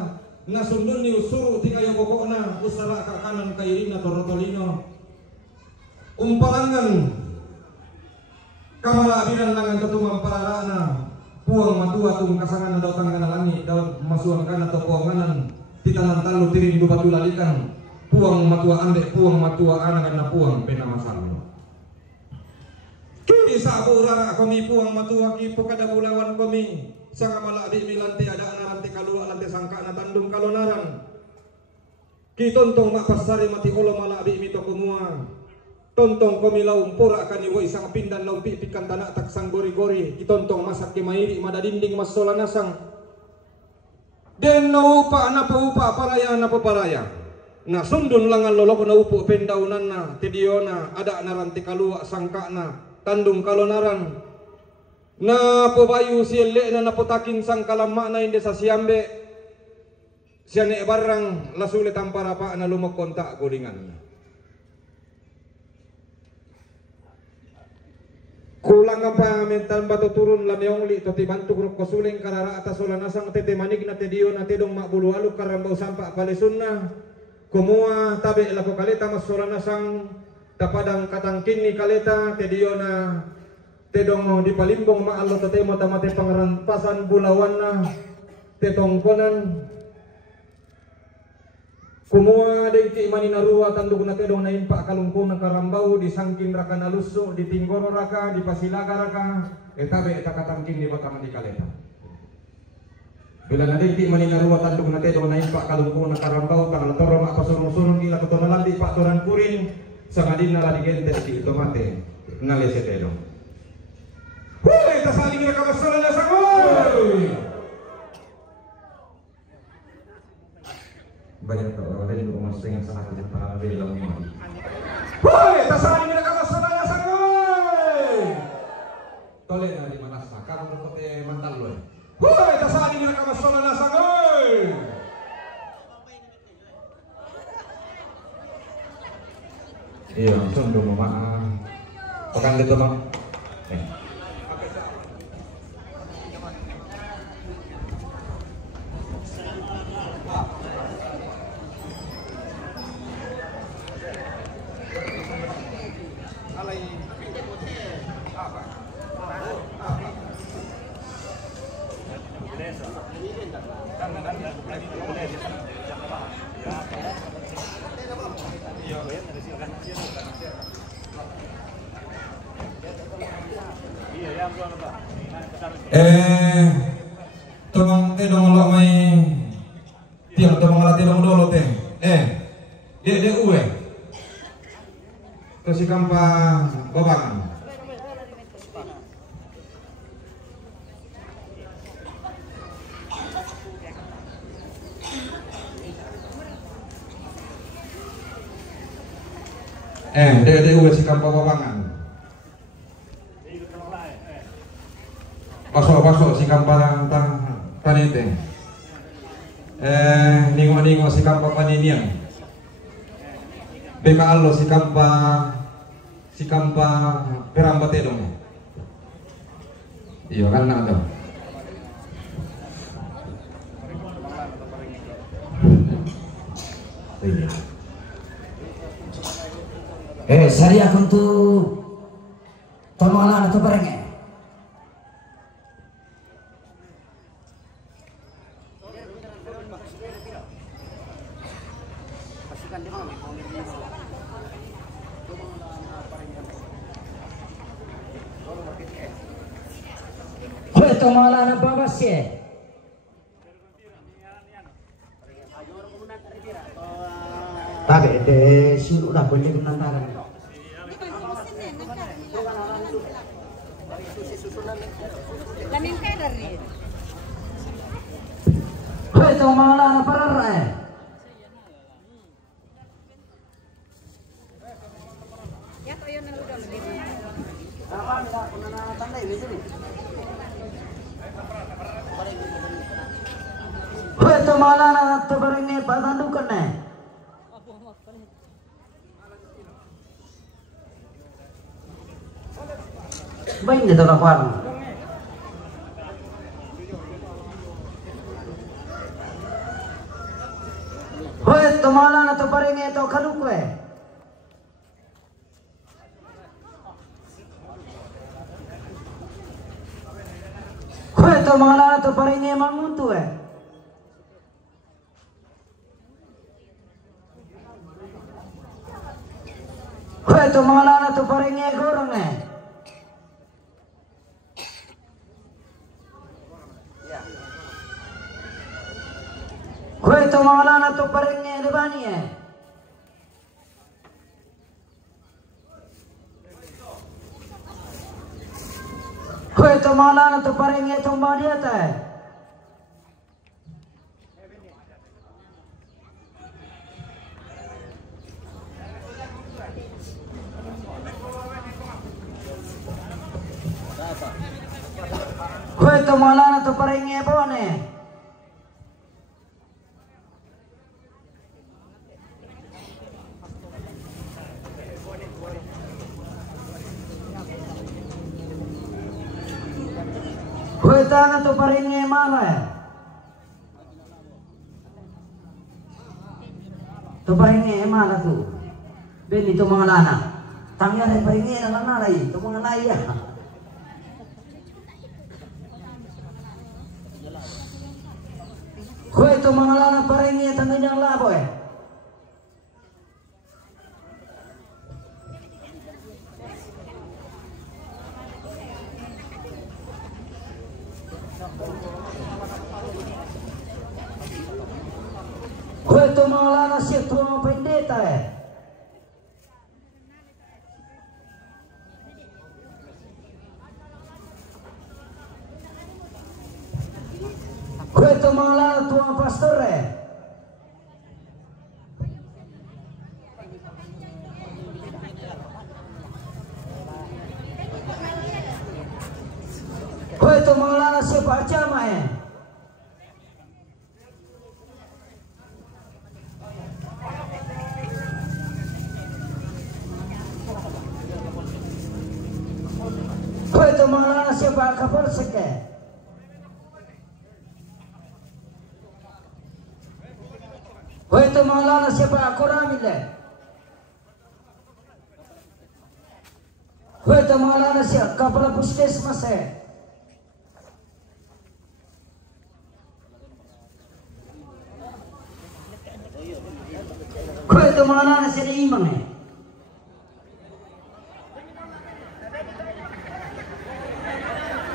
na sundun ni usuru tingayo pokokna usara ka kanan kairina torotolino umpalangan kamala bidan langan tutumang pararana puang matua tung kasangan na daw tangan langit daw masuang kana to puanganan titanan talu tiring du batu lalikan puang matua ande puang matua anak na puang pena masalo kini sabura kami puang matua ki pokada bulawan kami sanga maladi milanti ada naranti kalua lanti sangka na tandung kalonaran ki tontong mak pasari mati olo maladi mito kumua tontong komilau pura kani wo isang pindan lau pipikan tanak tak sang gori-gori kitontong masak kimairi mada dinding mas sola nasang den na upa na paraya na paraya na sundun langan lolok na upo pendaunan na tidiona ada na ranti kalua sangka na tandung kalonaran na pobayu siele na napotakin sang kalama na inde sa siambe siane barang lasulit ang parapa na lumakonta gulingan kulang ang pangamental bato turun lamyong li to tibantu krok kosuling karara atas ulanasang tete manig na tidio na tidong makbulualo karambau sampa palisun na kumua tabi lako kalita mas ulanasang tapadang katangkin ni kalita tidio na tidong di palimbong maalo to temo tamate pangarampasan bulawan na tetongkonan kumua dengki maninarua tanduk na tedong na impa kalungkung ng karambau di sangkin raka naluso di tinggoro raka di pasilaga raka etabe etakatangkin di batang di kaleta bila na dengki maninarua tanduk na tedong na impa kalungkung ng karambau kang latoro makapasurong-surong gila kutonalan di pakturan kurin sangadin na ladigente di itomate nalese tedong Hei, tasaling na kabasalan na sangoy! Banyak orang lain berumur dengan sangat tidak pernah bela umat. Hei, tasaling na kabasalan na sangoy! Tole na di mana sa kamu berkote mantal lo. Hei, tasaling na kabasalan na sangoy! Iya, langsung dulu mak. Pekan gitu mak. Tolong tedong lo may tiang tolong ala tedong dolo teh de uwe to si kampa babang de uwe si kampa babangan Baso si kampang panite. Ningo si kampang paninian. Beka allo si kampang perambate dong. Iya kan nak dong. Saya untuk tonoalan atau barangnya. Malah na babas ya. Tapi de sudah boleh menantaran. Itu malah na parara. Ya kau yang udah lebih. Apa enggak pernah tanda ini sini. Itu malah na to baringe padandukan na. Baik ni to kawan. Itu malah na to baringe to kalukwe. Itu malah na to baringe manguntu Itu malah na to paringe gorong Itu malah na to paringe lebani Hoi tomalana tu paringi tomba dia teh. Hoi tomalana tu paringi apa ne? Hoi tangan tu paringi mana? Tu paringi mana tu? Beli tu mengalana. Tangnya ada paringi nalana lagi. Tu mengalai ya. Hoi tu mengalana paringi tangnya yang labo eh. Hoi tu mengalana si tuang pendeta eh. Hoi tu mengalana tuang pastor eh. Hoi tu mengalana si pacama eh. Hoi tu mengalana si kapal seke. Hoi tu mengalana si akuramile. Hoi tu mengalana si kapal puskesmas eh. Hoi tu mengalana si imam eh.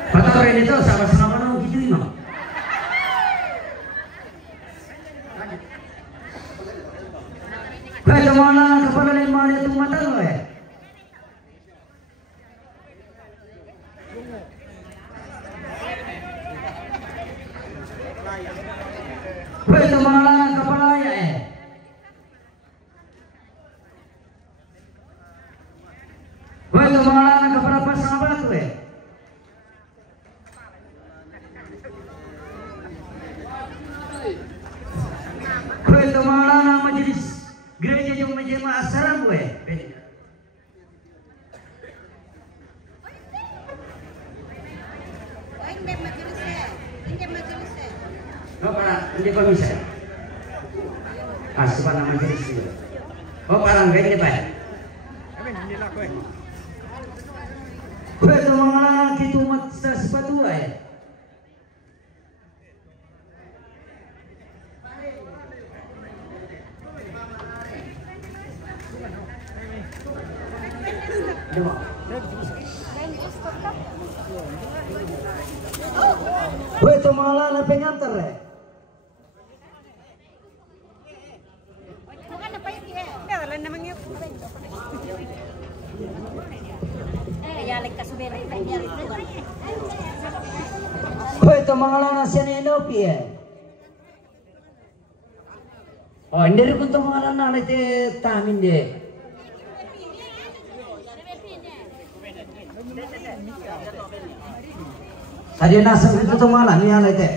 Patah ini tu sama-sama nunggu gitu imam. Hoi tu mengalana kepala lima dia tu mata lo eh. Hoi tu mengalana kepala ya eh. Hoi tu mengalana kepala pasangan tu eh. Hoi tu mengalana majelis gereja yang menjema asaran gue. Hindi komisa. Asupan nama majelis itu. Oh parang gini pak. Hoi tu mengalana kitu mat sa sepatu eh. Hoi tu mengalana pengantar eh. Hoi tu mengalana sian enopi eh. Oh ini pun tu mengalana itu tamin deh. Tadi nasab itu tu malam ni ada itu.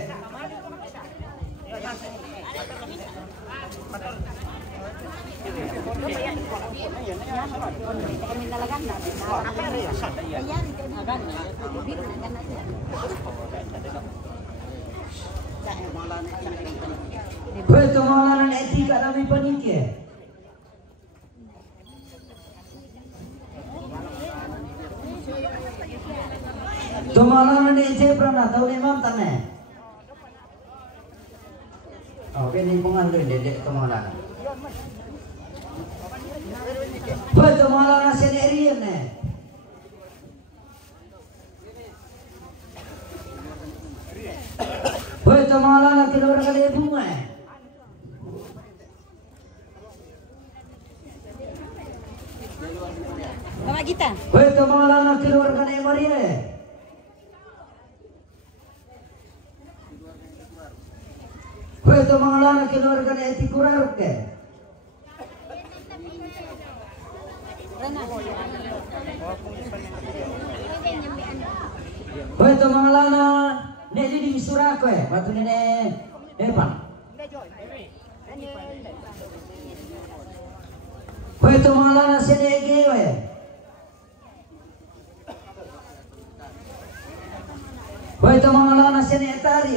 Hoi tu mengalana etika kami panitia. Tu mengalana ni je pernah tahu imam tanah. Oh, ini pengaruh dedek tu mengalana. Hoi tu mengalana sendirian ni. Hoi tu mengalana keluar kali bunga. Bawa kita. Hoi tu mengalana keluar kali Maria. Pwede mga lana keluarga na eti kurar ke. Pwede mga lana neli di surako batu nene Evan. Pwede mga lana senege Pwede mga lana senetari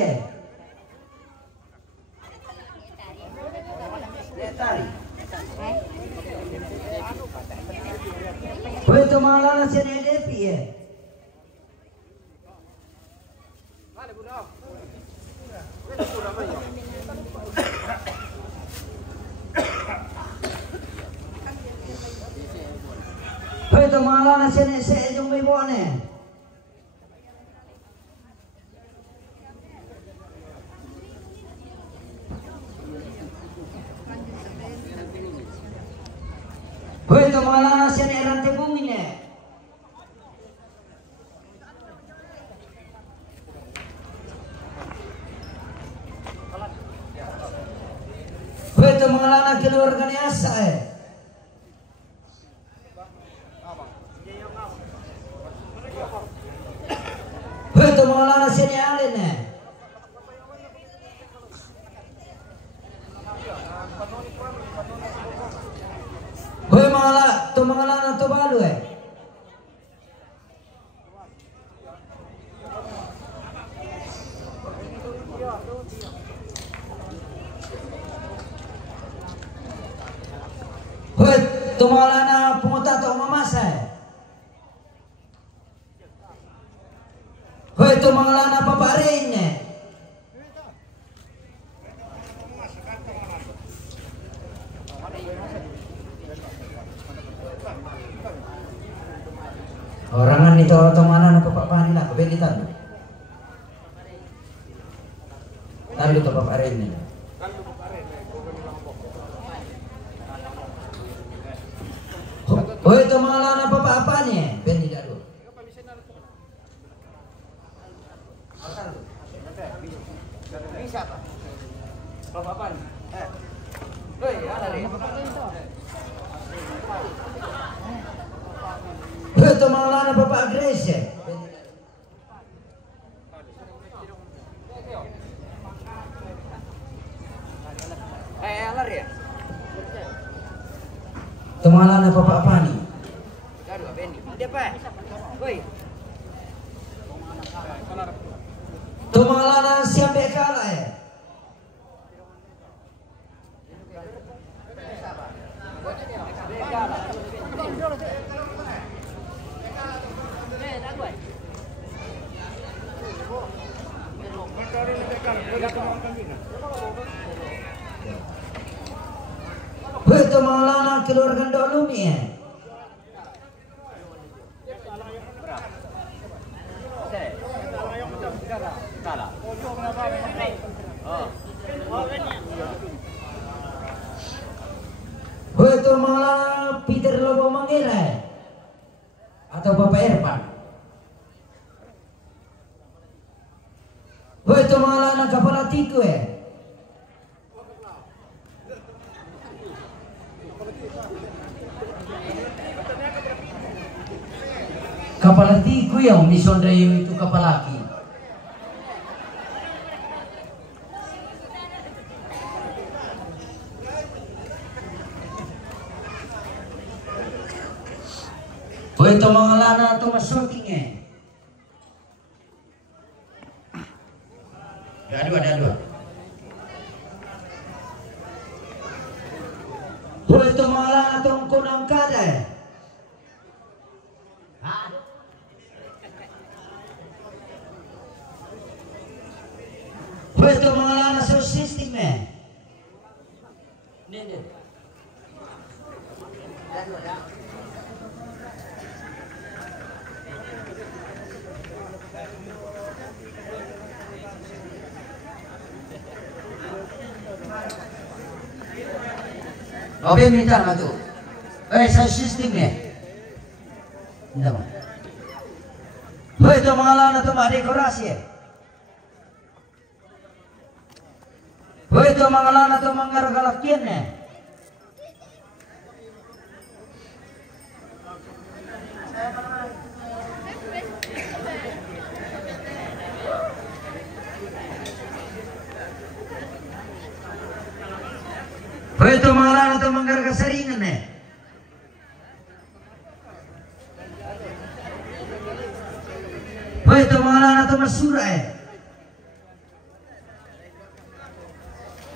Pwede mga lana senedepi Pwede mga lana senese yung may buwane Pwede mga lana senese bumine Pwede mga lana keluarga ni asa Pwede mga lana sini alin Pwede mga lana to balu Tumala na pumunta to mamasa Hoy tumala na paparin Orangan itu tumala na papaparin na kabelitan Lalu to paparin Hoy itu malah apa apa-apanya? Ben tidak dulu. Bisa apa? Apa-apaan? Hoy, ada deh. Hoy itu malah apa agresif. Alar ya? Temalan apa nih? Gaduh, Bendi. Dia apa? Woi. Temalan siapa kalah ya? Betul maulana keluarga dulu nih ya. Betul maulana Peter Lobo Mangera atau Bapak Irfan. Betul maulana kepala tiku ya. Kepala tiku yang misondayo itu kepalaki. Oh itu mengalana atau masukingnya. Ada dua. Oh itu mengalana atau kunang kada. Betul mengalami sound systemnya. Ini. Oke minta matu. Sound systemnya. Minta mah. Betul mengalami tempat dekorasi. Hoy to mga lana to mga galakyan eh. Hoy to mga lana to mga gasaringan eh. Hoy to mga lana to masura eh.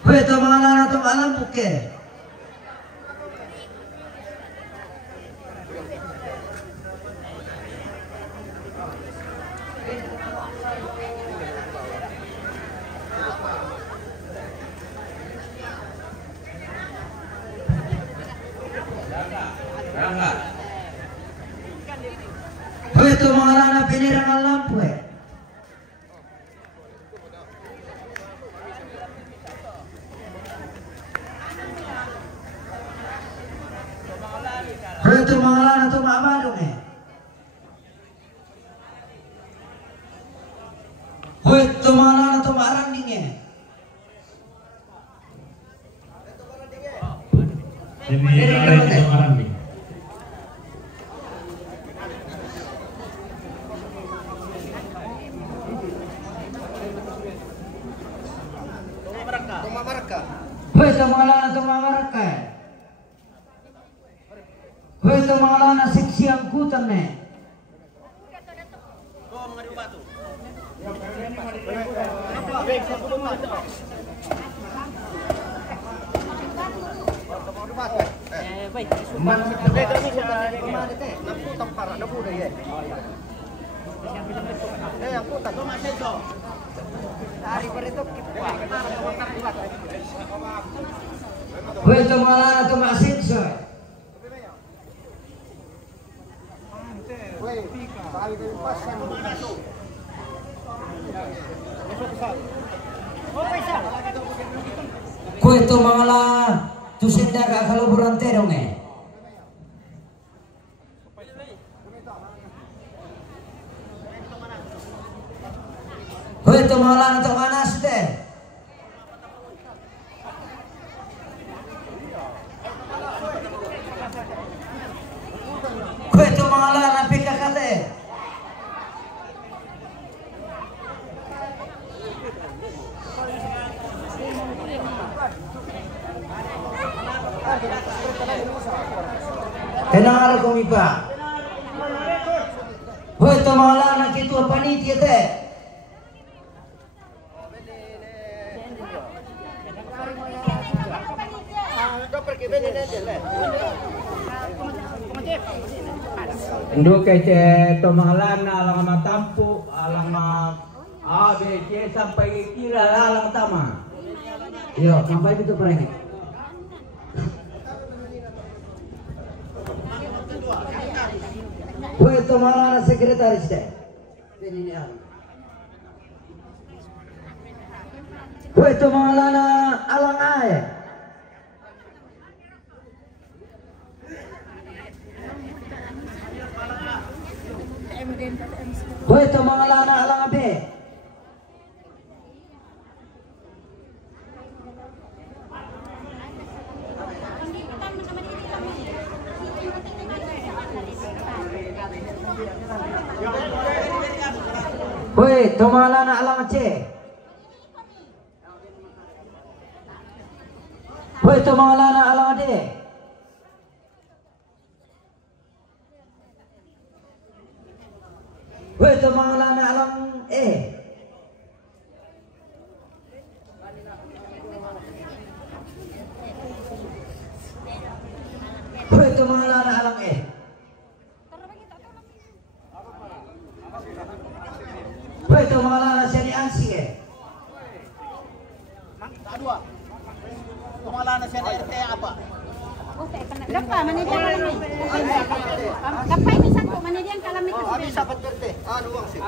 Hoy to mga lana to alampuk eh. Hoy to mga lana pinirangan lampu eh. Hoy to mga lana to maamalong eh. Hoy to mga lana to maaranding eh. Demi arang itu arang. Hoy to mga lana to mamaraka eh. Hoy to mga lana seksi angkutan eh. Hoy to mga lana to maasinso eh. Hoy to mga lana to sendaga kaluburan terong eh. Hoy to mga lana to manas deh. Hoy to mga lana pikakate. Kenal ko mi pa. Hoy to mga lana kito panitia te. Ndo kece tomalan alang matampu alang ma ABC sampai kira alang tama. Yo, sampai itu pereng. Hoy to mga sekretaris deh. Hoy to mga lana alang ay. Hoy to mga lana alang abe. Hoy to mga lana alang ace. Hoy to mga lana alang ade. Hoy to mga lana alang eh. Hoy to mga lana alang eh. Hoy to mga lana seni ansi eh. Tumala na siya na RT apa? Gapa, manidian kalamit. Kapay minsan po, manidian kalamit. Abi sapat RT. Ano bang sih?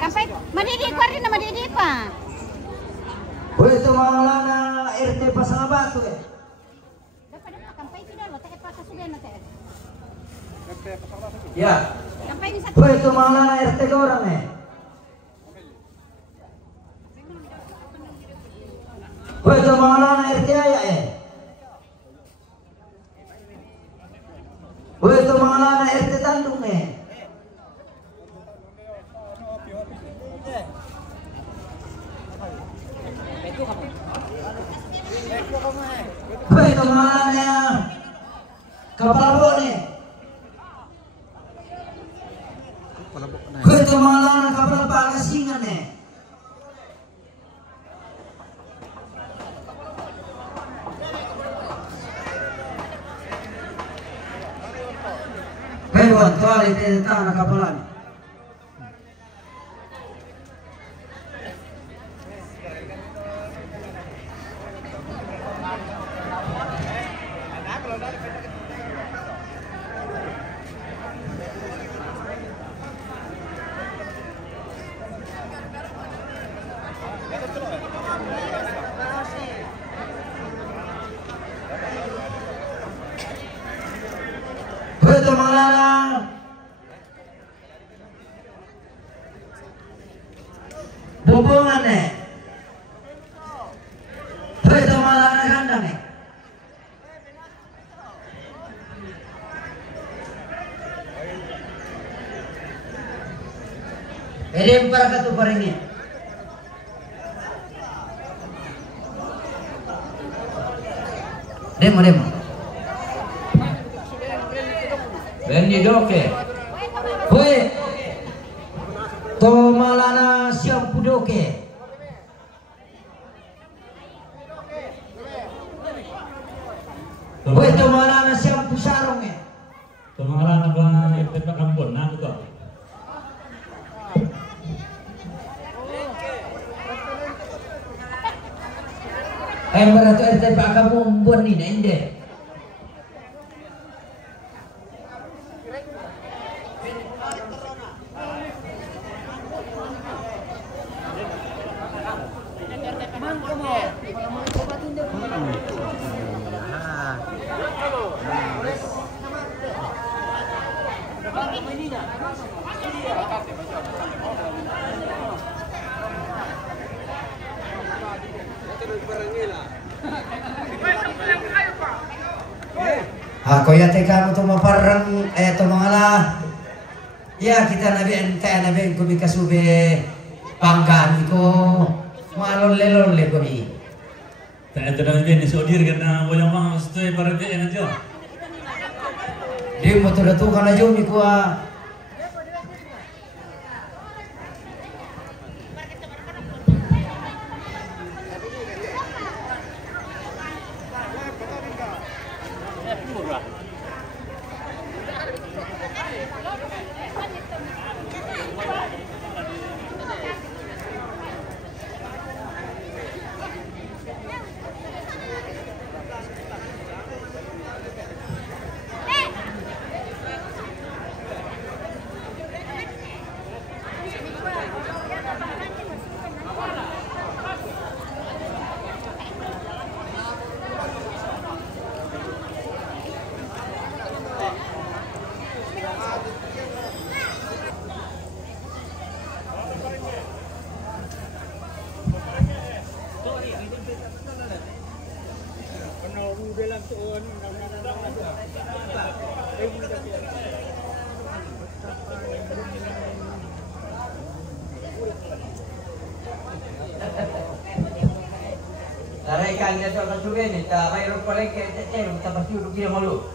Kapay, madidi ko rin na madidi pa. Hoy to mga lana RT pa sa bato eh. Dapat kampay tidak lo, tak pakasugan na tayo. Ya. Kampay minsan. Hoy to mga lana RT ka orang eh. Woi itu mga lana RT aya Woi itu mga lana RT Tandung Woi itu mga lana Kapalabo Woi itu mga lana Kapal Pagasingan Hewan tuari tentang kapalan. Betul mengalarang hubungan betul mengalarang kandang Erim para katu paringi demo Benny Doke Hoi Tomalana Siang Pudoke Hoi Tomalana Siang Pusarong Tomalana ba Pepa Kampon na ko berato erte Pak Kampon ni inde Ako ya teka mo tumaparang tumangala ya kita nabi kaya nabi kumi kasube panggan ko malon-lelon kumi tak ada nabi ni sodir karena wala mang stoy para di aja di mo to datu kana jomi ko Taray kanya to kasuben ta mayroon pala kay tapos yung rupiah malu